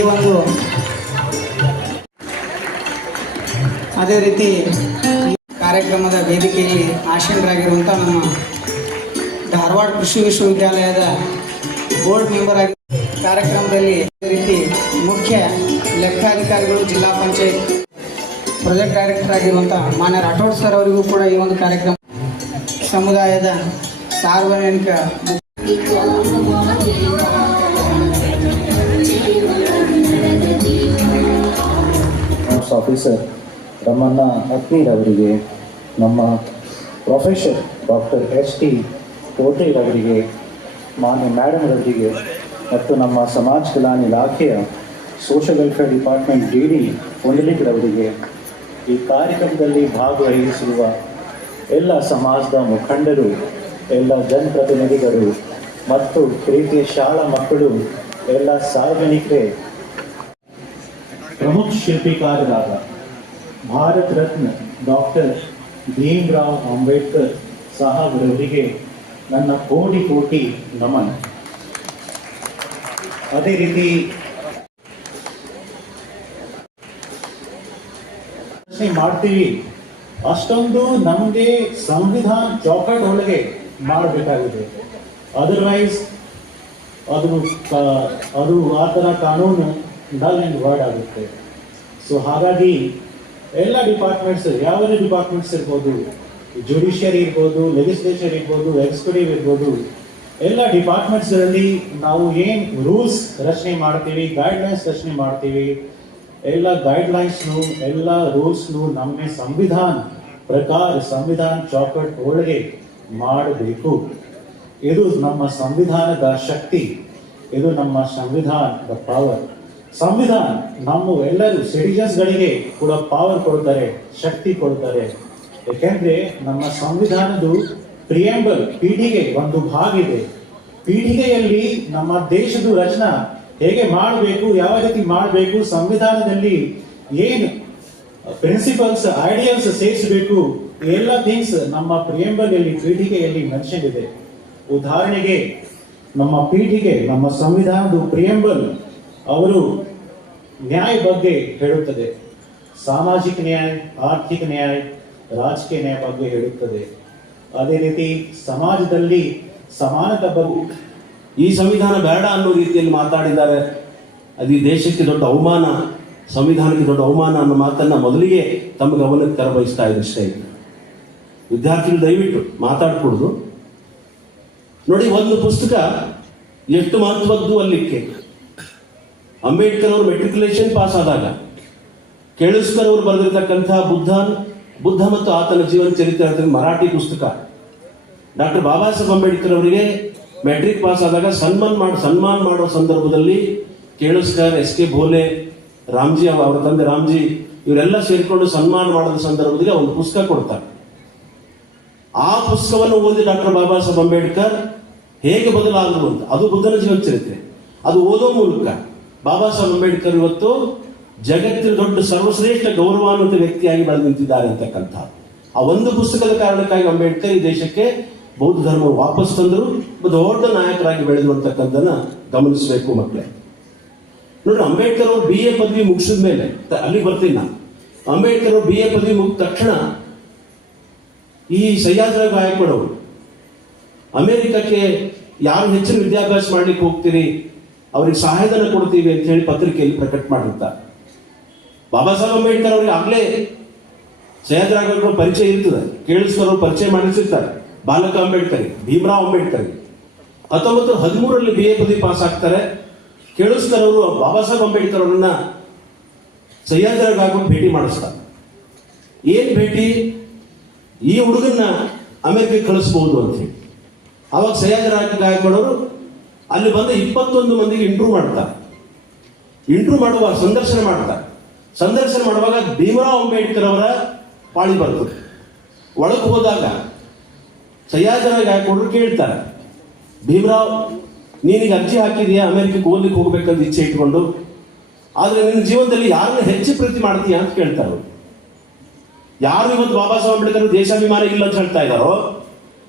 ಈ ಒಂದು ಅದೇ ರೀತಿ ಕಾರ್ಯಕ್ರಮದ ವೇದಿಕೆಯಲ್ಲಿ ಆಶೀನರಾಗಿರುವಂಥ ನಮ್ಮ ಧಾರವಾಡ ಕೃಷಿ ವಿಶ್ವವಿದ್ಯಾಲಯದ ಬೋರ್ಡ್ ಮೆಂಬರ್ ಆಗಿ ಕಾರ್ಯಕ್ರಮದಲ್ಲಿ ಅದೇ ರೀತಿ ಮುಖ್ಯ ಲೆಕ್ಕಾಧಿಕಾರಿಗಳು, ಜಿಲ್ಲಾ ಪಂಚಾಯತ್ ಪ್ರಾಜೆಕ್ಟ್ ಡೈರೆಕ್ಟರ್ ಆಗಿರುವಂಥ ಮಾನ್ಯ ರಾಠೋಡ್ ಸರ್ ಅವರಿಗೂ ಕೂಡ ಈ ಒಂದು ಕಾರ್ಯಕ್ರಮ ಸಮುದಾಯದ ಸಾರ್ವಜನಿಕ ಆಫೀಸರ್ ರಮಣ್ಣ ಅತ್ಮೀರವರಿಗೆ ನಮ್ಮ ಪ್ರೊಫೆಸರ್ ಡಾಕ್ಟರ್ ಎಸ್ ಟಿ ಅವರಿಗೆ, ಮಾನ್ಯ ಮೇಡಮ್ರವರಿಗೆ ಮತ್ತು ನಮ್ಮ ಸಮಾಜ ಕಲ್ಯಾಣ ಇಲಾಖೆಯ social welfare department D D ಪುಂಡಲಿಕರವರಿಗೆ ಈ ಕಾರ್ಯಕ್ರಮದಲ್ಲಿ ಭಾಗವಹಿಸಿರುವ ಎಲ್ಲ ಸಮಾಜದ ಮುಖಂಡರು, ಎಲ್ಲ ಜನಪ್ರತಿನಿಧಿಗಳು ಮತ್ತು ಪ್ರೀತಿಯ ಶಾಲಾ ಮಕ್ಕಳು, ಎಲ್ಲ ಸಾರ್ವಜನಿಕರೇ ಪ್ರಮುಖ ಶಿಲ್ಪಿಕಾರರಾದ ಭಾರತ ರತ್ನ ಡಾಕ್ಟರ್ ಭೀಮರಾವ್ ಅಂಬೇಡ್ಕರ್ ಸಾಹೇಬರವರಿಗೆ ನನ್ನ ಕೋಟಿ ಕೋಟಿ ನಮನ. ಅದೇ ರೀತಿ ಮಾಡ್ತೀವಿ, ಅಷ್ಟೊಂದು ನಮಗೆ ಸಂವಿಧಾನ ಚೌಕಟ್ ಒಳಗೆ ಮಾಡಬೇಕಾಗಿದೆ. ಅದರ್ವೈಸ್ ಅದು ಅದು ಆ ಥರ ಕಾನೂನು ಡಲ್ ಆ್ಯಂಡ್ ವರ್ಡ್ ಆಗುತ್ತೆ. ಸೊ ಹಾಗಾಗಿ ಎಲ್ಲ ಡಿಪಾರ್ಟ್ಮೆಂಟ್ಸ್ ಯಾವುದೇ ಡಿಪಾರ್ಟ್ಮೆಂಟ್ಸ್ ಇರ್ಬೋದು ಜುಡಿಷಿಯರಿ ಇರ್ಬೋದು ಲೆಜಿಸ್ಲೇಚರ್ ಇರ್ಬೋದು ಎಕ್ಸಿಕ್ಯೂಟಿವ್ ಇರ್ಬೋದು, ಎಲ್ಲ ಡಿಪಾರ್ಟ್ಮೆಂಟ್ಸ್ಗಳಲ್ಲಿ ನಾವು ಏನು ರೂಲ್ಸ್ ರಚನೆ ಮಾಡ್ತೀವಿ ಗೈಡ್ಲೈನ್ಸ್ ರಚನೆ ಮಾಡ್ತೀವಿ, ಎಲ್ಲ ಗೈಡ್ಲೈನ್ಸ್ನು ಎಲ್ಲ ರೂಲ್ಸ್ನು ನಮ್ಮ ಸಂವಿಧಾನ ಪ್ರಕಾರ, ಸಂವಿಧಾನ ಚೌಕಟ್ ಒಳಗೆ ಮಾಡಬೇಕು. ಇದು ನಮ್ಮ ಸಂವಿಧಾನದ ಶಕ್ತಿ, ಇದು ನಮ್ಮ ಸಂವಿಧಾನದ ಪವರ್ ಸಂವಿಧಾನ ನಮ್ಮ ಎಲ್ಲರೂ ಸಿಟಿಜನ್ಸ್ಗಳಿಗೆ ಕೂಡ ಪವರ್ ಕೊಡ್ತಾರೆ ಶಕ್ತಿ ಕೊಡ್ತಾರೆ ಯಾಕೆಂದ್ರೆ ನಮ್ಮ ಸಂವಿಧಾನದ ಪ್ರಿಯಂಬಲ್ ಪೀಠಿಗೆ ಒಂದು ಭಾಗ ಇದೆ. ಪೀಠಿಗೆಯಲ್ಲಿ ನಮ್ಮ ದೇಶದ ರಚನಾ ಹೇಗೆ ಮಾಡಬೇಕು, ಯಾವ ರೀತಿ ಮಾಡಬೇಕು, ಸಂವಿಧಾನದಲ್ಲಿ ಏನು ಪ್ರಿನ್ಸಿಪಲ್ಸ್ ಐಡಿಯಲ್ಸ್ ಸೇರಿಸಬೇಕು, ಎಲ್ಲ ಥಿಂಗ್ಸ್ ನಮ್ಮ ಪ್ರಿಯಂಬಲ್ ಅಲ್ಲಿ ಪೀಠಿಗೆಯಲ್ಲಿ ಮೆನ್ಷನ್ ಇದೆ. ಉದಾಹರಣೆಗೆ, ನಮ್ಮ ಪೀಠಿಗೆ, ನಮ್ಮ ಸಂವಿಧಾನದ ಪ್ರಿಯಂಬಲ್ ಅವರು ನ್ಯಾಯ ಬಗ್ಗೆ ಹೇಳುತ್ತದೆ. ಸಾಮಾಜಿಕ ನ್ಯಾಯ, ಆರ್ಥಿಕ ನ್ಯಾಯ, ರಾಜಕೀಯ ನ್ಯಾಯ ಬಗ್ಗೆ ಹೇಳುತ್ತದೆ. ಅದೇ ರೀತಿ ಸಮಾಜದಲ್ಲಿ ಸಮಾನತೆ ಬಗ್ಗೆ ಈ ಸಂವಿಧಾನ ಬೇಡ ಅನ್ನೋ ರೀತಿಯಲ್ಲಿ ಮಾತಾಡಿದ್ದಾರೆ. ಅದು ಈ ದೇಶಕ್ಕೆ ದೊಡ್ಡ ಅವಮಾನ, ಸಂವಿಧಾನಕ್ಕೆ ದೊಡ್ಡ ಅವಮಾನ ಅನ್ನೋ ಮಾತನ್ನ ಮೊದಲಿಗೆ ತಮ್ಮ ಗಮನಕ್ಕೆ ತರಬಯಸ್ತಾ ಇದೆ ಇಷ್ಟೇ. ವಿದ್ಯಾರ್ಥಿಗಳು ದಯವಿಟ್ಟು ಮಾತಾಡ್ಕೊಡುದು. ನೋಡಿ, ಒಂದು ಪುಸ್ತಕ ಎಷ್ಟು ಮಹತ್ವದ್ದು ಅಲ್ಲಿಕ್ಕೆ. ಅಂಬೇಡ್ಕರ್ ಅವರು ಮೆಟ್ರಿಕ್ಯುಲೇಷನ್ ಪಾಸ್ ಆದಾಗ ಕೇಳಿಸ್ಕರ್ ಅವರು ಬರೆದಿರ್ತಕ್ಕಂಥ ಬುದ್ಧ ಬುದ್ಧ ಮತ್ತು ಆತನ ಜೀವನ ಚರಿತ್ರೆ ಅಂತ ಮರಾಠಿ ಪುಸ್ತಕ. ಡಾಕ್ಟರ್ ಬಾಬಾ ಸಾಹೇಬ್ ಅಂಬೇಡ್ಕರ್ ಅವರಿಗೆ ಮೆಟ್ರಿಕ್ ಪಾಸ್ ಆದಾಗ ಸನ್ಮಾನ್ ಮಾಡಿ, ಸನ್ಮಾನ ಮಾಡೋ ಸಂದರ್ಭದಲ್ಲಿ ಕೇಳಿಸ್ಕರ್, ಎಸ್ ಕೆ ಭೋಲೆ ರಾಮ್ಜಿ ಅವ- ಅವರ ತಂದೆ ರಾಮ್ಜಿ, ಇವರೆಲ್ಲ ಸೇರಿಕೊಂಡು ಸನ್ಮಾನ ಮಾಡಿದ ಸಂದರ್ಭದಲ್ಲಿ ಒಂದು ಪುಸ್ತಕ ಕೊಡ್ತಾರೆ. ಆ ಪುಸ್ತಕವನ್ನು ಓದಿ ಡಾಕ್ಟರ್ ಬಾಬಾ ಸಾಹೇಬ್ ಅಂಬೇಡ್ಕರ್ ಹೇಗೆ ಬದಲಾದರು ಅಂತ? ಅದು ಬುದ್ಧನ ಜೀವನ ಚರಿತ್ರೆ. ಅದು ಓದೋ ಮೂಲಕ. ಬಾಬಾ ಸಾಹೇಬ್ ಅಂಬೇಡ್ಕರ್ ಇವತ್ತು ಜಗತ್ತಿನ ದೊಡ್ಡ ಸರ್ವಶ್ರೇಷ್ಠ ಗೌರವಾನ್ವಿತ ವ್ಯಕ್ತಿಯಾಗಿ ಬೆಳೆದು ನಿಂತಿದ್ದಾರೆ ಅಂತಕ್ಕಂಥ ಆ ಒಂದು ಪುಸ್ತಕದ ಕಾರಣಕ್ಕಾಗಿ ಅಂಬೇಡ್ಕರ್ ಈ ದೇಶಕ್ಕೆ ಬೌದ್ಧ ಧರ್ಮ ವಾಪಸ್ ತಂದರು ದೊಡ್ಡ ನಾಯಕರಾಗಿ ಬೆಳೆದರು ಗಮನಿಸಬೇಕು ಮಕ್ಕಳೇ. ನೋಡ್ರಿ, ಅಂಬೇಡ್ಕರ್ ಅವರು ಬಿ ಎ ಪದವಿ ಮುಗಿಸಿದ ಮೇಲೆ ಅಲ್ಲಿ ಬರ್ತೀನಿ ನಾನು. ಅಂಬೇಡ್ಕರ್ ಅವರು ಬಿ ಎ ಪದವಿ ಮುಗಿದ ತಕ್ಷಣ ಈ ಸಹ್ಯಾದ್ರಾವ್ ಗಾಯಕ್ವಾಡ್ ಅಮೆರಿಕಕ್ಕೆ ಯಾರು ಹೆಚ್ಚಿನ ವಿದ್ಯಾಭ್ಯಾಸ ಮಾಡ್ಲಿಕ್ಕೆ ಹೋಗ್ತೀರಿ? ಅವ್ರಿಗೆ ಸಹಾಯಧನ ಕೊಡ್ತೀವಿ ಅಂತ ಹೇಳಿ ಪತ್ರಿಕೆಯಲ್ಲಿ ಪ್ರಕಟ ಮಾಡಿರ್ತಾರೆ ಬಾಬಾ ಸಾಹೇಬ್ ಅಂಬೇಡ್ಕರ್ ಅವ್ರಿಗೆ ಆಗ್ಲೇ ಸಹ್ಯಾದ್ರಾಗ ಪರಿಚಯ ಇರ್ತದೆ. ಕೇಳಿಸ್ಕೊಂಡು ಪರಿಚಯ ಮಾಡಿಸಿರ್ತಾರೆ ಬಾಲಕ ಅಂಬೇಡ್ಕರ್, ಭೀಮರಾವ್ ಅಂಬೇಡ್ಕರ್. ಹತ್ತೊಂಬತ್ತು ಹದಿಮೂರರಲ್ಲಿ ಬಿ ಎ ಪದವಿ ಪಾಸ್ ಆಗ್ತಾರೆ. ಕೇಳಿಸ್ಕರ್ ಅವರು, ಬಾಬಾ ಸಾಹೇಬ್ ಅಂಬೇಡ್ಕರ್ ಅವರನ್ನ ಸಹ್ಯಾದ್ರಾಗ ಭೇಟಿ ಮಾಡಿಸ್ತಾರೆ. ಏನ್ ಭೇಟಿ? ಈ ಹುಡುಗನ್ನ ಅಮೆರಿಕಕ್ಕೆ ಕಳಿಸ್ಬಹುದು ಅಂತ ಹೇಳಿ. ಅವಾಗ ಸಹ್ಯಾದ್ರಾಗ ಗಾಯಕವಾಡವರು ಅಲ್ಲಿ ಬಂದು ಇಪ್ಪತ್ತೊಂದು ಮಂದಿಗೆ ಇಂಟ್ರೂವ್ ಮಾಡ್ತಾರೆ. ಇಂಟ್ರೂವ್ ಮಾಡುವಾಗ ಸಂದರ್ಶನ ಮಾಡ್ತಾರೆ. ಸಂದರ್ಶನ ಮಾಡುವಾಗ ಭೀಮರಾವ್ ಅಂಬೇಡ್ಕರ್ ಅವರ ಪಾಳಿ ಬರ್ತದೆ ಒಳಗೆ ಹೋದಾಗ ಸಯ್ಯಾಜನಾಗ ಹಾಕೊಂಡ್ರು ಕೇಳ್ತಾರೆ, ಭೀಮರಾವ್, ನೀನಿಗೆ ಅರ್ಜಿ ಹಾಕಿದೀಯಾ? ಅಮೆರಿಕಕ್ಕೆ ಓದ್ಲಿಕ್ಕೆ ಹೋಗ್ಬೇಕಂತ ಇಚ್ಛೆ ಇಟ್ಕೊಂಡು. ಆದರೆ ನಿನ್ನ ಜೀವನದಲ್ಲಿ ಯಾರನ್ನ ಹೆಚ್ಚು ಪ್ರೀತಿ ಮಾಡ್ತೀಯಾ? ಅಂತ ಕೇಳ್ತಾರೆ ಯಾರು ಇವತ್ತು ಬಾಬಾ ಸಾಹೇಬ್ ಅಂಬೇಡ್ಕರ್ ದೇಶಾಭಿಮಾನ ಇಲ್ಲ ಅಂತ ಹೇಳ್ತಾ ಇದ್ದಾರೋ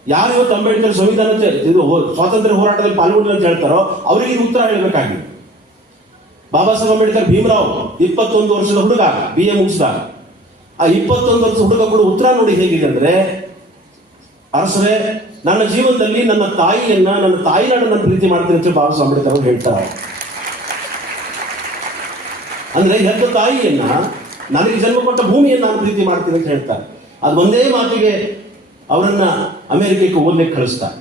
ಯಾರು ಇವತ್ತು ಅಂಬೇಡ್ಕರ್ ಸಂವಿಧಾನ ಸ್ವಾತಂತ್ರ್ಯ ಹೋರಾಟದಲ್ಲಿ ಪಾಲ್ಗೊಂಡಿಲ್ಲ ಅಂತ ಹೇಳ್ತಾರೋ, ಅವರಿಗೆ ಉತ್ತರ ಹೇಳಬೇಕಾಗಿದೆ. ಬಾಬಾ ಸಾಹೇಬ್ ಅಂಬೇಡ್ಕರ್, ಭೀಮರಾವ್, ಇಪ್ಪತ್ತೊಂದು ವರ್ಷದ ಹುಡುಗ, ಬಿ ಎ ಮುಗಿಸಿದಾಗ. ಆ ಇಪ್ಪತ್ತೊಂದು ವರ್ಷದ ಹುಡುಗ ಕೂಡ ಉತ್ತರ ನೋಡಿ ಹೇಗಿದೆ ಅಂದ್ರೆ, ಅರಸರೇ, ನನ್ನ ಜೀವನದಲ್ಲಿ ನನ್ನ ತಾಯಿಯನ್ನ, ನನ್ನ ತಾಯಿನಾಡನ್ನ ನನ್ನ ಪ್ರೀತಿ ಮಾಡ್ತೀನಿ ಅಂತ ಬಾಬಾ ಸಾಹೇಬ್ ಅಂಬೇಡ್ಕರ್ ಅವರು ಹೇಳ್ತಾರೆ. ಅಂದ್ರೆ ಹೆತ್ತ ತಾಯಿಯನ್ನ, ನನಗೆ ಜನ್ಮ ಕೊಟ್ಟ ಭೂಮಿಯನ್ನ ನಾನು ಪ್ರೀತಿ ಮಾಡ್ತೀನಿ ಅಂತ ಹೇಳ್ತಾರೆ. ಅದು ಒಂದೇ ಮಾತಿಗೆ ಅವರನ್ನ ಅಮೆರಿಕಕ್ಕೆ ಓದ್ಲಿಕ್ಕೆ ಕಳಿಸ್ತಾರೆ.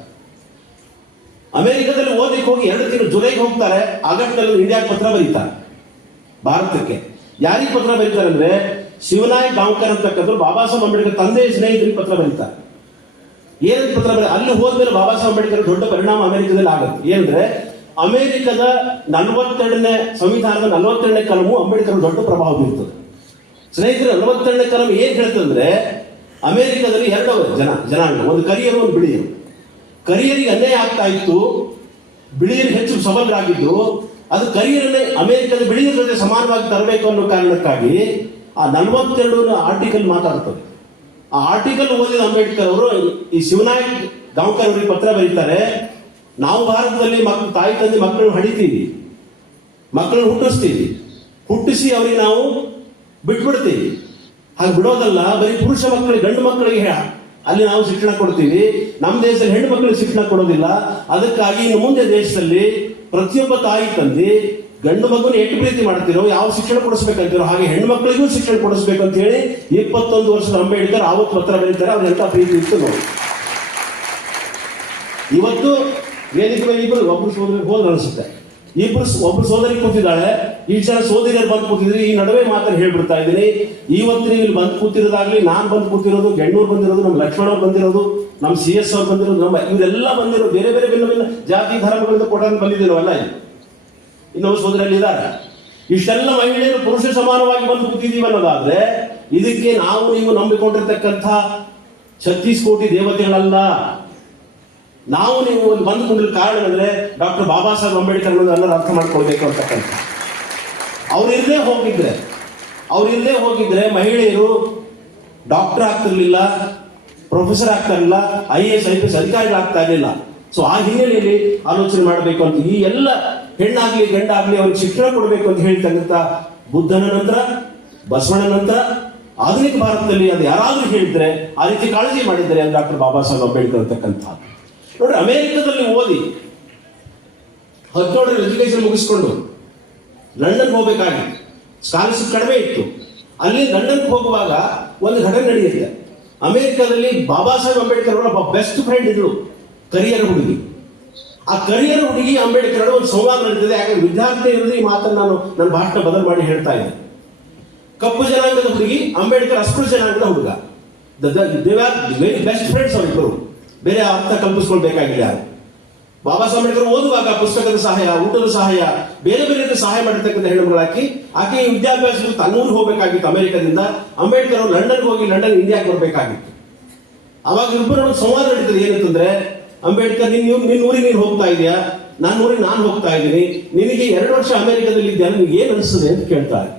ಅಮೆರಿಕದಲ್ಲಿ ಓದಲಿಕ್ಕೆ ಹೋಗಿ ಎರಡು ತಿಂಗಳು ಜುಲೈಗೆ ಹೋಗ್ತಾರೆ, ಆಗಸ್ಟ್ನಲ್ಲಿ ಇಂಡಿಯಾಗೆ ಪತ್ರ ಬರೀತಾರೆ. ಭಾರತಕ್ಕೆ. ಯಾರಿಗೆ ಪತ್ರ ಬರೀತಾರೆ ಅಂದ್ರೆ ಶಿವನಾಯಕ್ ಗಾಂವ್ಕರ್ ಅಂತಕ್ಕಂಥವ್ರು ಬಾಬಾ ಸಾಹೇಬ್ ಅಂಬೇಡ್ಕರ್ ತಂದೆ ಸ್ನೇಹಿತರಿಗೆ ಪತ್ರ ಬರೀತಾರೆ. ಏನಂತ ಪತ್ರ ಬರೀ ಅಲ್ಲಿ ಹೋದ್ಮೇಲೆ ಬಾಬಾ ಸಾಹೇಬ್ ಅಂಬೇಡ್ಕರ್ ದೊಡ್ಡ ಪರಿಣಾಮ ಅಮೆರಿಕದಲ್ಲಿ ಆಗುತ್ತೆ. ಏನಂದ್ರೆ ಅಮೆರಿಕದ ನಲವತ್ತೆರಡನೇ ಸಂವಿಧಾನದ ನಲವತ್ತೆರಡನೇ ಕಲಮು ಅಂಬೇಡ್ಕರ್ ದೊಡ್ಡ ಪ್ರಭಾವ ಬೀರ್ತದೆ. ಸ್ನೇಹಿತರು, ನಲವತ್ತೆರಡನೇ ಕಲಮ್ ಏನ್ ಹೇಳ್ತಂದ್ರೆ ಅಮೆರಿಕದಲ್ಲಿ ಎರಡು ಜನ, ಜನಾಂಗ, ಒಂದು ಕರಿಯರು, ಒಂದು ಬಿಳಿಯರು. ಕರಿಯರಿಗೆ ಅನ್ಯಾಯ ಆಗ್ತಾ ಇತ್ತು. ಬಿಳಿಯರು ಹೆಚ್ಚು ಸಬಲರಾಗಿದ್ದು ಅದು ಕರಿಯರನ್ನೇ ಅಮೆರಿಕದ ಬಿಳಿಯರ ಸಮಾನವಾಗಿ ತರಬೇಕು ಅನ್ನೋ ಕಾರಣಕ್ಕಾಗಿ ಆ ನಲವತ್ತೆರಡು ಆರ್ಟಿಕಲ್ ಮಾತಾಡ್ತದೆ ಆ ಆರ್ಟಿಕಲ್ ಓದಿದ ಅಂಬೇಡ್ಕರ್ ಅವರು ಈ ಶಿವನಾಯಕ್ ಗಾಂವ್ಕರ್ ಅವರಿಗೆ ಪತ್ರ ಬರೀತಾರೆ, ನಾವು ಭಾರತದಲ್ಲಿ ಮಕ್ಕಳು ತಾಯಿ, ತಂದೆ, ಮಕ್ಕಳನ್ನು ಹಡಿತೀವಿ. ಮಕ್ಕಳನ್ನು ಹುಟ್ಟಿಸ್ತೀವಿ. ಹುಟ್ಟಿಸಿ ಅವರಿಗೆ ನಾವು ಬಿಟ್ಬಿಡ್ತೀವಿ. ಹಾಗೆ ಬಿಡೋದಲ್ಲ, ಬರೀ ಪುರುಷ ಮಕ್ಕಳಿಗೆ, ಗಂಡು ಮಕ್ಕಳಿಗೆ ಹೇಳ. ಅಲ್ಲಿ ನಾವು ಶಿಕ್ಷಣ ಕೊಡ್ತೀವಿ. ನಮ್ಮ ದೇಶದಲ್ಲಿ ಹೆಣ್ಣು ಮಕ್ಕಳಿಗೆ ಶಿಕ್ಷಣ ಕೊಡೋದಿಲ್ಲ. ಅದಕ್ಕಾಗಿ ಇನ್ನು ಮುಂದೆ ದೇಶದಲ್ಲಿ ಪ್ರತಿಯೊಬ್ಬ ತಾಯಿ ತಂದೆ, ಗಂಡು ಮಗುನ ಎಷ್ಟು ಪ್ರೀತಿ ಮಾಡ್ತಿರೋ, ಯಾವ ಶಿಕ್ಷಣ ಕೊಡಿಸ್ಬೇಕಂತಿರೋ, ಹಾಗೆ ಹೆಣ್ಣು ಮಕ್ಕಳಿಗೂ ಶಿಕ್ಷಣ ಕೊಡಿಸ್ಬೇಕು ಅಂತ ಹೇಳಿ ಇಪ್ಪತ್ತೊಂದು ವರ್ಷದ ಅಂಬೇಡ್ಕರ್ ಆವತ್ತು ಪತ್ರ ಬರೀತಾರೆ. ಅವ್ರ ಎಂತ ಪ್ರೀತಿ ಇತ್ತು ನೋಡಿ. ಇವತ್ತು ವೇದಿಕೆ ಇಬ್ಬರು ಒಬ್ರು ಹೋದ್ರೆ ಹೋದ್ರು ಅನಿಸುತ್ತೆ. ಇಬ್ರು ಒಬ್ರು ಸೋದರಿ ಕೂತಿದ್ದಾಳೆ, ಈ ಜನ ಸೋದರಿಯರು ಬಂದು ಕೂತಿದ್ರಿ. ಈ ನಡುವೆ ಮಾತ್ರ ಹೇಳ್ಬಿಡ್ತಾ ಇದ್ದೀನಿ. ಇವತ್ತು ನೀವು ಇಲ್ಲಿ ಬಂದು ಕೂತಿರೋದಾಗ್ಲಿ, ನಾನ್ ಬಂದು ಕೂತಿರೋದು, ಗೆಣ್ಣೂರು ಬಂದಿರೋದು, ನಮ್ಮ ಲಕ್ಷ್ಮಣ ಬಂದಿರೋದು, ನಮ್ಮ ಸಿ ಎಸ್ ಅವ್ರು ಬಂದಿರೋದು, ನಮ್ಮ ಇವರೆಲ್ಲ ಬಂದಿರೋದು ಬೇರೆ ಬೇರೆ ಭಿನ್ನ ಭಿನ್ನ ಜಾತಿ ಧರ್ಮಗಳಿಂದ ಕೊಟ್ಟ ಬಂದಿದ್ದೀರವಲ್ಲ ಇಲ್ಲಿ. ಇನ್ನೊಬ್ಬ ಸೋದರಲ್ಲಿ ಇದ್ದಾರೆ. ಇಷ್ಟೆಲ್ಲ ಮಹಿಳೆಯರು ಪುರುಷ ಸಮಾನವಾಗಿ ಬಂದು ಕೂತಿದ್ದೀವಿ ಅನ್ನೋದಾದ್ರೆ, ಇದಕ್ಕೆ ನಾವು ನೀವು ನಂಬಿಕೊಂಡಿರ್ತಕ್ಕಂಥ ಛತ್ತೀಸ್ ಕೋಟಿ ದೇವತೆಗಳಲ್ಲ. ನಾವು ನೀವು ಒಂದು ಬಂದುಕೊಂಡಿರೋ ಕಾರಣ ಅಂದ್ರೆ ಡಾಕ್ಟರ್ ಬಾಬಾ ಸಾಹೇಬ್ ಅಂಬೇಡ್ಕರ್ ಅನ್ನೋದನ್ನ ಅರ್ಥ ಮಾಡ್ಕೊಳ್ಬೇಕು ಅಂತಕ್ಕಂಥ. ಅವ್ರು ಇಲ್ಲದೆ ಹೋಗಿದ್ರೆ, ಅವ್ರು ಇಲ್ಲದೆ ಹೋಗಿದ್ರೆ ಮಹಿಳೆಯರು ಡಾಕ್ಟರ್ ಆಗ್ತಿರ್ಲಿಲ್ಲ, ಪ್ರೊಫೆಸರ್ ಆಗ್ತಾ ಇರಲಿಲ್ಲ I A S, I P S ಅಧಿಕಾರಿಗಳಾಗ್ತಾ ಇರಲಿಲ್ಲ. ಸೊ ಆ ಹಿನ್ನೆಲೆಯಲ್ಲಿ ಆಲೋಚನೆ ಮಾಡಬೇಕು ಅಂತ ಈ ಎಲ್ಲ ಹೆಣ್ಣಾಗ್ಲಿ ಗಂಡಾಗ್ಲಿ ಅವ್ರಿಗೆ ಶಿಕ್ಷಣ ಕೊಡಬೇಕು ಅಂತ ಹೇಳ್ತಕ್ಕಂಥ ಬುದ್ಧನ ನಂತರ ಬಸವಣ್ಣ ನಂತರ, ಆಧುನಿಕ ಭಾರತದಲ್ಲಿ ಅದು ಯಾರಾದರೂ ಹೇಳಿದ್ರೆ ಆ ರೀತಿ ಕಾಳಜಿ ಮಾಡಿದ್ದಾರೆ ಡಾಕ್ಟರ್ ಬಾಬಾ ಸಾಹೇಬ್ ಅಂಬೇಡ್ಕರ್ ಅಂತಕ್ಕಂಥ ನೋಡ್ರಿ, ಅಮೆರಿಕದಲ್ಲಿ ಓದಿ ಹದಿನೇಳರ ಎಜುಕೇಶನ್ ಮುಗಿಸ್ಕೊಂಡು ಲಂಡನ್ಗೆ ಹೋಗ್ಬೇಕಾಗಿತ್ತು ಸ್ಕಾಲರ್ಶಿಪ್ ಕಡಿಮೆ ಇತ್ತು. ಅಲ್ಲಿ ಲಂಡನ್ಗೆ ಹೋಗುವಾಗ ಒಂದು ಘಟನೆ ನಡೆಯುತ್ತೆ. ಅಮೆರಿಕದಲ್ಲಿ ಬಾಬಾ ಸಾಹೇಬ್ ಅಂಬೇಡ್ಕರ್ ಅವರ ಒಬ್ಬ ಬೆಸ್ಟ್ ಫ್ರೆಂಡ್ ಇದ್ರು, ಕರಿಯರ್ ಹುಡುಗಿ. ಆ ಕರಿಯರ್ ಹುಡುಗಿ ಅಂಬೇಡ್ಕರ್ ಒಂದು ಸಂವಾದ ನಡೀತದೆ. ಯಾಕಂದ್ರೆ ವಿದ್ಯಾರ್ಥಿ ಇರೋದು ಈ ಮಾತನ್ನು ನಾನು ನನ್ನ ಭಾಷಣ ಬದಲು ಮಾಡಿ ಹೇಳ್ತಾ ಇದ್ದೆ. ಕಪ್ಪು ಜನಾಂಗದ ಹುಡುಗಿ, ಅಂಬೇಡ್ಕರ್ ಅಸ್ಪೃಶ್ಯ ಜನಾಂಗದ ಹುಡುಗ. ವೆರಿ ಬೆಸ್ಟ್ ಫ್ರೆಂಡ್ಸ್ ಅವರಿಬ್ಬರು ಬೇರೆ ಅರ್ಥ ಕಲ್ಪಿಸ್ಕೊಳ್ಬೇಕಾಗಿಲ್ಲ ಬಾಬಾ ಸಾಹೇಬ್ ಅಂಬೇಡ್ಕರ್ ಓದುವಾಗ ಪುಸ್ತಕದ ಸಹಾಯ, ಊಟದ ಸಹಾಯ, ಬೇರೆ ಬೇರೆ ರೀತಿ ಸಹಾಯ ಮಾಡಿರ್ತಕ್ಕಂಥ ಹೆಣ್ಣುಗಳಾಕಿ ಆಕೆ ಈ ವಿದ್ಯಾಭ್ಯಾಸಕ್ಕೆ ತನ್ನೂರು ಹೋಗಬೇಕಾಗಿತ್ತು ಅಮೆರಿಕದಿಂದ. ಅಂಬೇಡ್ಕರ್ ಅವರು ಲಂಡನ್ಗೆ ಹೋಗಿ ಲಂಡನ್ ಇಂಡಿಯಾಗೆ ಬರಬೇಕಾಗಿತ್ತು. ಅವಾಗ ಇಬ್ಬರು ಸಂವಾದ ನಡೀತದೆ. ಏನಂತಂದ್ರೆ, ಅಂಬೇಡ್ಕರ್, ನಿನ್ ನಿನ್ನ ಊರಿಗೆ ನೀನು ಹೋಗ್ತಾ ಇದೆಯಾ? ನಾನು ಊರಿಗೆ ನಾನು ಹೋಗ್ತಾ ಇದ್ದೀನಿ. ನಿನಗೆ ಎರಡು ವರ್ಷ ಅಮೆರಿಕದಲ್ಲಿ ಇದೆಯಾ ನಿನಗೆ ಏನು ಅನಿಸ್ತದೆ ಅಂತ ಕೇಳ್ತಾರೆ.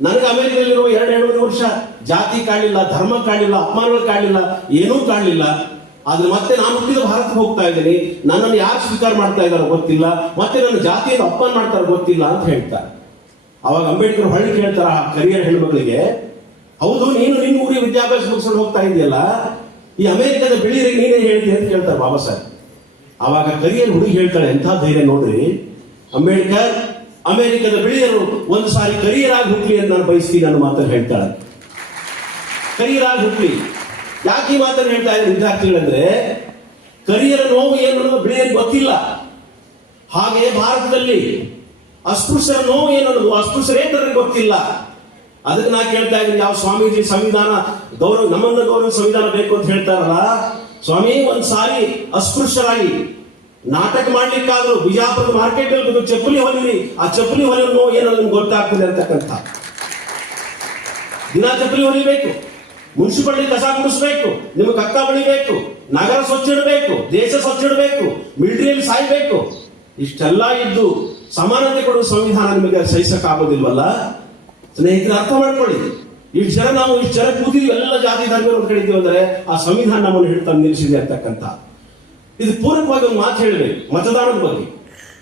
ನನಗೆ ಅಮೆರಿಕದಲ್ಲಿರುವ ಎರಡು ಎರಡೂವರೆ ವರ್ಷ ಜಾತಿ ಕಾಣಲಿಲ್ಲ, ಧರ್ಮ ಕಾಣಲಿಲ್ಲ, ಅಪಮಾನಗಳು ಕಾಣಲಿಲ್ಲ, ಏನೂ ಕಾಣಲಿಲ್ಲ. ಆದ್ರೆ ಮತ್ತೆ ನಾನು ಹುಟ್ಟಿದ ಭಾರತಕ್ಕೆ ಹೋಗ್ತಾ ಇದ್ದೀನಿ. ನನ್ನನ್ನು ಯಾರು ಸ್ವೀಕಾರ ಮಾಡ್ತಾ ಇದ್ದಾರೋ ಗೊತ್ತಿಲ್ಲ. ಮತ್ತೆ ನನ್ನ ಜಾತಿಯನ್ನು ಅಪ್ಪನ್ ಮಾಡ್ತಾರೆ ಗೊತ್ತಿಲ್ಲ ಅಂತ ಹೇಳ್ತಾರೆ. ಅವಾಗ ಅಂಬೇಡ್ಕರ್ ಹಳ್ಳಿ ಕೇಳ್ತಾರೆ, ಆ ಕರಿಯರ್ ಹೆಣ್ಮಗಳಿಗೆ ಹೌದು, ನೀನು ನಿನ್ನ ಊರಿಗೆ ವಿದ್ಯಾಭ್ಯಾಸ ಮುಗಿಸ್ಕೊಂಡು ಹೋಗ್ತಾ ಇದೆಯಲ್ಲ ಈ ಅಮೆರಿಕದ ಬೆಳಿಯರಿಗೆ ನೀನೇ ಹೇಳ್ತೀನಿ ಅಂತ ಕೇಳ್ತಾರೆ ಬಾಬಾ ಸಾಹೇಬ್. ಅವಾಗ ಕರಿಯರ್ ಹುಡುಗಿ ಹೇಳ್ತಾಳೆ, ಎಂಥ ಧೈರ್ಯ ನೋಡ್ರಿ. ಅಂಬೇಡ್ಕರ್, ಅಮೆರಿಕದ ಬಿಳಿಯರು ಒಂದು ಸಾರಿ ಕರಿಯರ್ ಆಗಿ ಹುಟ್ಲಿ ಅಂತ ನಾನು ಬಯಸ್ತೀನಿ ಅನ್ನೋ ಮಾತನ್ನು ಹೇಳ್ತಾಳೆ. ಕರಿಯರ್ ಆಗಿ ಹುಟ್ಲಿ. ಯಾಕೆ ಈ ಮಾತನ್ನು ಹೇಳ್ತಾ ಇದ್ದಾರೆ ವಿದ್ಯಾರ್ಥಿಗಳಂದ್ರೆ, ಕರಿಯರ ನೋವು ಏನು ಅನ್ನೋದು ಬಿಳಿಯರಿಗೆ ಗೊತ್ತಿಲ್ಲ. ಹಾಗೆ ಭಾರತದಲ್ಲಿ ಅಸ್ಪೃಶ್ಯರ ನೋವು ಏನು ಅನ್ನೋದು ಅಸ್ಪೃಶ್ಯರೇತರಿಗೆ ಗೊತ್ತಿಲ್ಲ. ಅದಕ್ಕೆ ನಾ ಕೇಳ್ತಾ ಇದ್ದೀನಿ, ಯಾವ ಸ್ವಾಮೀಜಿ ಸಂವಿಧಾನ ಗೌರವ, ನಮ್ಮನ್ನ ಗೌರವ ಸಂವಿಧಾನ ಬೇಕು ಅಂತ ಹೇಳ್ತಾರಲ್ಲ, ಸ್ವಾಮಿ, ಒಂದ್ ಸಾರಿ ಅಸ್ಪೃಶ್ಯರಾಗಿ ನಾಟಕ ಮಾಡ್ಲಿಕ್ಕಾದ್ರೂ ಬಿಜಾಪುರದ ಮಾರ್ಕೆಟ್ ಅಲ್ಲಿ ಚಪ್ಪಲಿ ಹೊಲಿರಿ, ಆ ಚಪ್ಪಲಿ ಹೊಲಿಯೋ ನೋವು ಏನೋ ನಿಮ್ಗೆ ಗೊತ್ತಾಗ್ತದೆ ಅಂತಕ್ಕಂಥ. ದಿನ ಚಪ್ಪಲಿ ಹೊಲಿಬೇಕು. ಮುನ್ಸಿಪಾಲಿಟಿ ಕಸ ಗುಡಿಸ್ಬೇಕು, ನಿಮ್ಗೆ ಕಕ್ಕ ಬಳಿಬೇಕು ನಗರ ಸ್ವಚ್ಛ ಇಡಬೇಕು, ದೇಶ ಸ್ವಚ್ಛ ಇಡಬೇಕು, ಮಿಲಿಟರಿಯಲ್ಲಿ ಸಾಯ್ಬೇಕು. ಇಷ್ಟೆಲ್ಲ ಇದ್ದು ಸಮಾನತೆ ಕೊಡುವ ಸಂವಿಧಾನ ನಿಮಗೆ ಸಹಿಸಕ್ ಆಗೋದಿಲ್ವಲ್ಲ ಸ್ನೇಹಿತರೆ, ಅರ್ಥ ಮಾಡ್ಕೊಳ್ಳಿ. ಇಷ್ಟು ಜನ ನಾವು, ಇಷ್ಟು ಜನ ಕೂತಿದ್ವಿ, ಎಲ್ಲ ಜಾತಿ ಧರ್ಮ ಕಡಿತೀವಿ ಅಂದ್ರೆ ಆ ಸಂವಿಧಾನ ನಮ್ಮನ್ನು ಹಿಡಿತ ನಿಲ್ಲಿಸಿದೆ ಅಂತಕ್ಕಂಥ. ಇದು ಪೂರಕವಾಗಿ ಒಂದು ಮಾತು ಹೇಳಬೇಕು, ಮತದಾನದ ಬಗ್ಗೆ.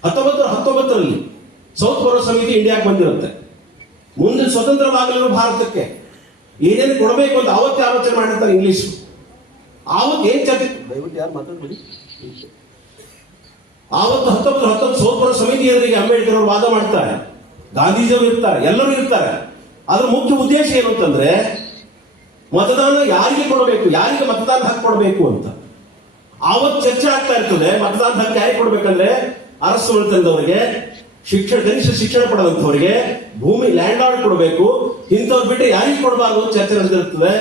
ಹತ್ತೊಂಬತ್ತು, ಹತ್ತೊಂಬತ್ತರಲ್ಲಿ ಸೌತ್ ಪೌರ ಸಮಿತಿ ಇಂಡಿಯಾಕ್ಕೆ ಬಂದಿರುತ್ತೆ. ಮುಂದಿನ ಸ್ವತಂತ್ರವಾಗಲಿರುವ ಭಾರತಕ್ಕೆ. ಏನೇನು ಕೊಡಬೇಕು ಅಂತ ಅವತ್ತೇ ಆಲೋಚನೆ ಮಾಡಿರ್ತಾರೆ ಇಂಗ್ಲಿಷ್ ಆವತ್ತು ಏನ್ ಚರ್ಚೆ? ದಯವಿಟ್ಟು ಯಾರು ಮಾತಾಡ್ಬೇಡಿ. ಆವತ್ತು ಹತ್ತೊಂಬತ್ತು ಹತ್ತೊಂಬತ್ತು ಸೋಪುರ ಸಮಿತಿಯವರಿಗೆ ಸಮಿತಿ ಎದುರಿಗೆ ಅಂಬೇಡ್ಕರ್ ಅವರು ವಾದ ಮಾಡ್ತಾರೆ. ಗಾಂಧೀಜಿಯವರು ಇರ್ತಾರೆ ಎಲ್ಲರೂ ಇರ್ತಾರೆ. ಅದರ ಮುಖ್ಯ ಉದ್ದೇಶ ಏನು ಅಂತಂದ್ರೆ ಮತದಾನ ಯಾರಿಗೆ ಕೊಡಬೇಕು ಯಾರಿಗೆ ಮತದಾನ ಹಕ್ಕು ಕೊಡಬೇಕು ಅಂತ. ಆವತ್ತು ಚರ್ಚೆ ಆಗ್ತಾ ಇರ್ತದೆ ಮತದಾನ ಹಕ್ಕು ಯಾರಿಗೆ ಕೊಡ್ಬೇಕಂದ್ರೆ ಅರಸು ಒಳತನದವರಿಗೆ ಶಿಕ್ಷಣ ಕನಿಷ್ಠ ಶಿಕ್ಷಣ ಪಡೆದಂಥವರಿಗೆ ಭೂಮಿ ಲ್ಯಾಂಡ್ ಆರ್ಡ್ ಕೊಡಬೇಕು. ಇಂಥವ್ರು ಬಿಟ್ಟು ಯಾರಿಗೆ ಕೊಡಬಾರ್ದು ಚರ್ಚೆ ನಡೆದಿರ್ತದೆ.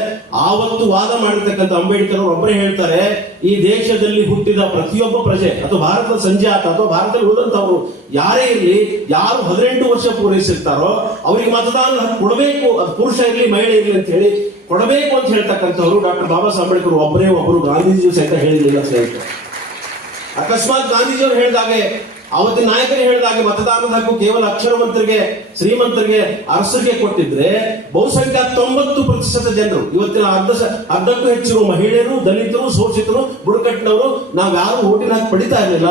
ಆವತ್ತು ವಾದ ಮಾಡಿರ್ತಕ್ಕಂಥ ಅಂಬೇಡ್ಕರ್ ಒಬ್ಬರೇ ಹೇಳ್ತಾರೆ, ಈ ದೇಶದಲ್ಲಿ ಹುಟ್ಟಿದ ಪ್ರತಿಯೊಬ್ಬ ಪ್ರಜೆ, ಅಥವಾ ಭಾರತದ ಸಂಜಾತ, ಅಥವಾ ಭಾರತದಲ್ಲಿ ಉಳಿದಂತವರು ಯಾರೇ ಇರಲಿ, ಯಾರು ಹದಿನೆಂಟು ವರ್ಷ ಪೂರೈಸಿರ್ತಾರೋ, ಅವರಿಗೆ ಮತದಾನ ಕೊಡಬೇಕು. ಅದು ಪುರುಷ ಇರಲಿ, ಮಹಿಳೆ ಇರಲಿ ಅಂತ ಹೇಳಿ ಕೊಡಬೇಕು ಅಂತ ಹೇಳ್ತಕ್ಕಂಥವ್ರು ಡಾಕ್ಟರ್ ಬಾಬಾ ಸಾಹೇಬ್ ಒಬ್ಬರೇ ಒಬ್ಬರು ಗಾಂಧೀಜಿ ಸಹಿತ ಹೇಳಿರಲಿಲ್ಲ ಸ್ನೇಹಿತರು ಅಕಸ್ಮಾತ್ ಗಾಂಧೀಜಿಯವರು ಹೇಳಿದಾಗೆ ಅವತ್ತಿನ ನಾಯಕರು ಹೇಳಿದಾಗ ಮತದಾನದ ಹಕ್ಕು ಕೇವಲ ಅಕ್ಷರವಂತರಿಗೆ, ಶ್ರೀಮಂತರಿಗೆ ಅರಸರಿಗೆ ಕೊಟ್ಟಿದ್ರೆ ಬಹುಸಂಖ್ಯಾತ ತೊಂಬತ್ತು ಪ್ರತಿಶತ ಜನರು, ಇವತ್ತಿನ ಅರ್ಧ ಅರ್ಧಕ್ಕೂ ಹೆಚ್ಚಿರುವ ಮಹಿಳೆಯರು, ದಲಿತರು, ಶೋಷಿತರು, ಬುಡಕಟ್ಟಿನವರು, ನಾವು ಯಾರು ಓಟಿನ ಹಕ್ಕು ಪಡಿತಾ ಇರಲಿಲ್ಲ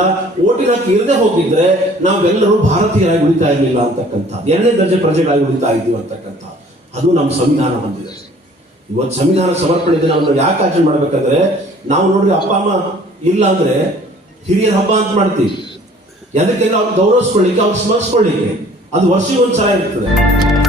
ಓಟಿನ ಹಾಕಿ ಇರದೆ ಹೋಗಿದ್ರೆ ನಾವೆಲ್ಲರೂ ಭಾರತೀಯರಾಗಿ ಉಳಿತಾ ಇರಲಿಲ್ಲ ಅಂತಕ್ಕಂಥ ಎರಡನೇ ದರ್ಜೆ ಪ್ರಜೆಗಳಾಗಿ ಉಳಿತಾ ಇದ್ದೀವಿ ಅಂತಕ್ಕಂಥ ಅದು ನಮ್ಮ ಸಂವಿಧಾನ ಹೊಂದಿದೆ. ಇವತ್ತು ಸಂವಿಧಾನ ಸಮರ್ಪಣೆ ದಿನ ನಾವು ಯಾಕೆ ಆಚರಣೆ ಮಾಡ್ಬೇಕಂದ್ರೆ, ನಾವು ನೋಡ್ರಿ ಅಪ್ಪ, ಅಮ್ಮ ಇಲ್ಲ ಅಂದ್ರೆ ಹಿರಿಯರ ಹಬ್ಬ ಅಂತ ಮಾಡ್ತೀವಿ. ಯಾಕಂದ್ರೆ ಅವ್ರು ಗೌರವಿಸ್ಕೊಳ್ಳಿಕ್ಕೆ ಅವ್ರು ಸ್ಮರಿಸ್ಕೊಳ್ಳಿಕ್ಕೆ. ಅದು ವರ್ಷಕ್ಕೆ ಒಂದ್ಸಲ ಇರ್ತದೆ.